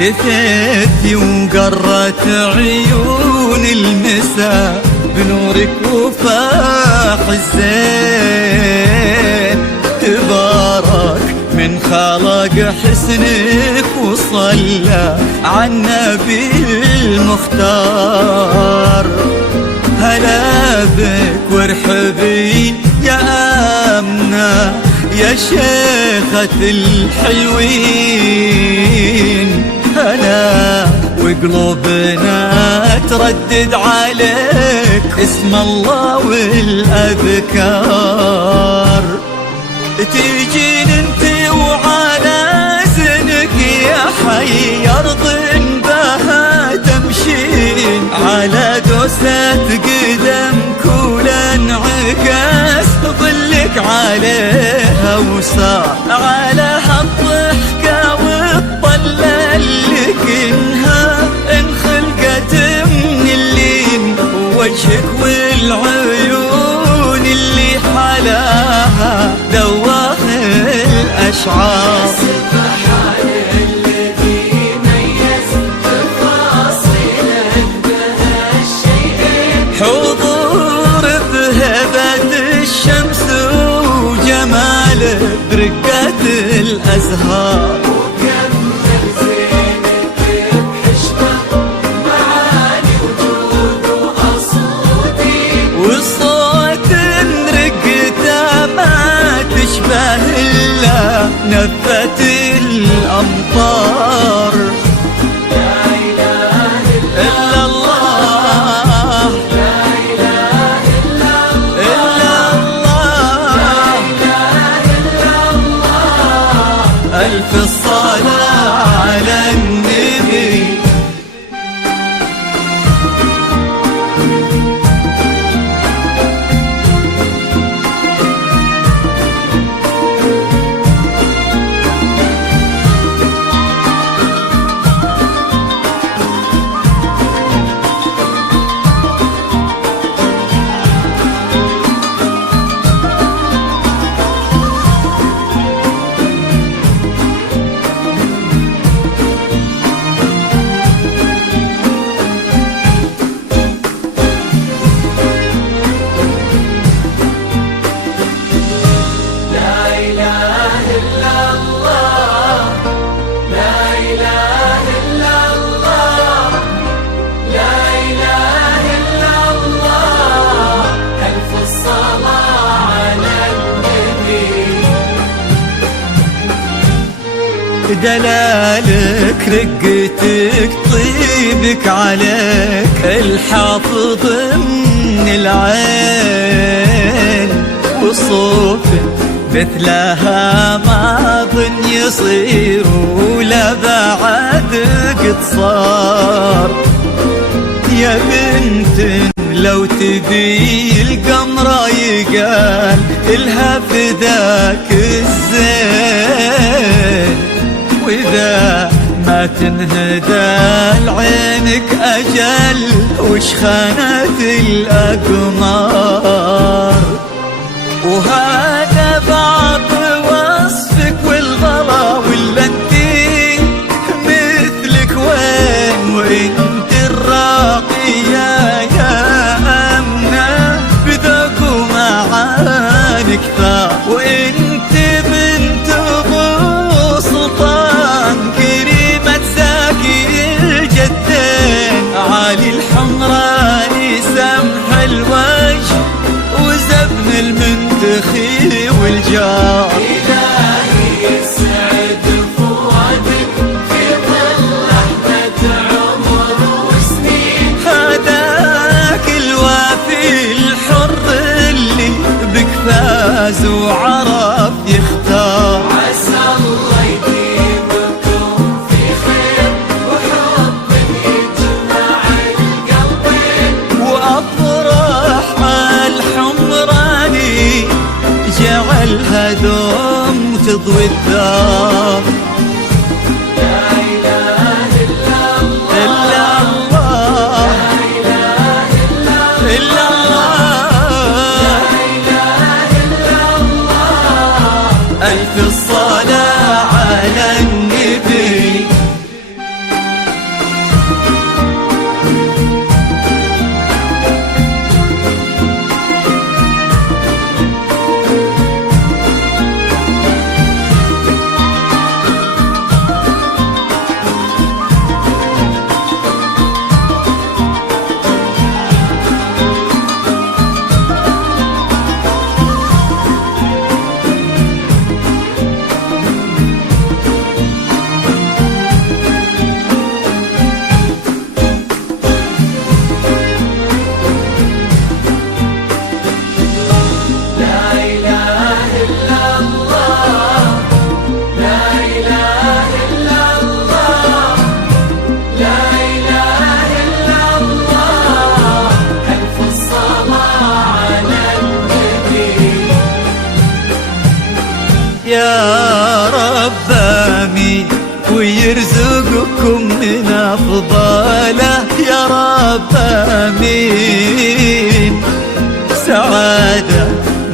لثيتي وقرت عيون المساء بنورك وفاح الزين. تبارك من خلق حسنك وصلى على النبي المختار. هلا بك وارحبي يا آمنة يا شيخة الحلوين. هلا وقلوبنا تردد عليك اسم الله والأذكار. تيجين انت وعلى زنك يا حي أرض بها تمشين. على دوسة قدم كل انعكاس ظلك عليها وصار. على هالضحكة والطلة اللي كنها انخلقت من اللين. وجهك والعيون اللي حلاها ذواق الأشعار. حضور بهبة الشمس وجماله برقة الأزهار. وكمل زينك بحشمة معاني وجود وأصوتي. وصوت رقته ما تشبه إلا نفة الأمطار. ألف الصلاة على النبي. دلالك رقتك طيبك عليك الحافظ من العين. وصوفك مثلها ما ظن يصير ولا بعد قد صار. يا بنت لو تبي القمرة يقال إلها فداك الزين. وإذا ما تنهدى لعينك أجل وش خانت الأقمار. وهذا بعض وصفك والغلا ولا انتي مثلك وين. وانت الراقية يا أمنة بذوق ومعاني كثار. وانت بنت أبو سلطان كريمة زاكي الجدين. عالي الحمراني سمح الوجه وزبن المنتخي والجار. إلهي يسعد فؤادك في ظل أحمد عمر وسنين. هذاك الوافي الحر اللي بك فاز وعرف يختار. عسى الله يديمكم في خير وحب يجمع القلبين. وأفرح الحمراني جعلها دوم تضوي الدار. لا إله إلا الله. إلا الله. لا إله إلا الله. إلا الله. ألف الصلاة على النبي. رب آمين ويرزقكم من أفضاله يا رب آمين. سعادة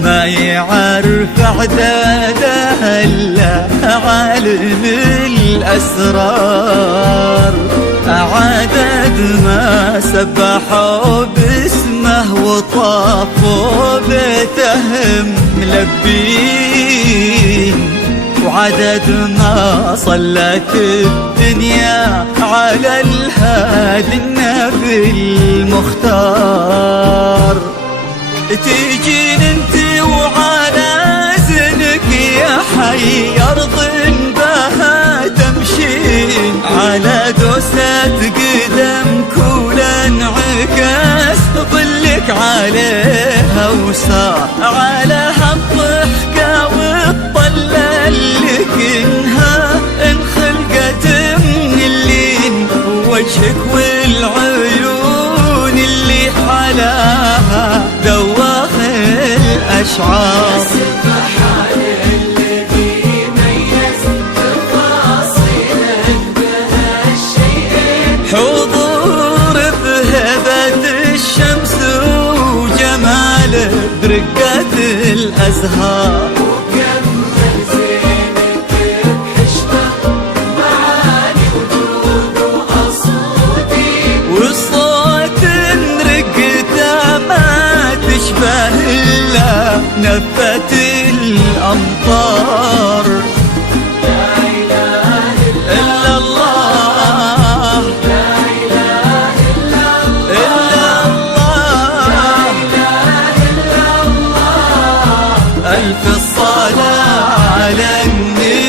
ما يعرف عدادها إلا عالم الأسرار، عدد ما سبحوا باسمه وطافوا بيتهم ملبين، وعدد ما صلت الدنيا على الهادي النبي المختار. تيجين انت وعلى زنك يا حي أرض بها تمشين، على دوسة قدم كولا انعكاس ظلك عليها وصار، على هالضحكة والطلة اللي كنها انخلقت من اللين، وجهك والعيون اللي حلاها ذواق الأشعار. سبحان الذي ميز تفاصيلك بهالشيئين، حضور بهبة الشمس وجماله برقة الأزهار، وكم زينك بحشمة معاني وجود وأصواتي، والصوت رقته ما تشبه إلا نفة الأمطار. لا إله إلا الله لا إله إلا إلا الله، إله إلا الله. ألف الصلاة على النبي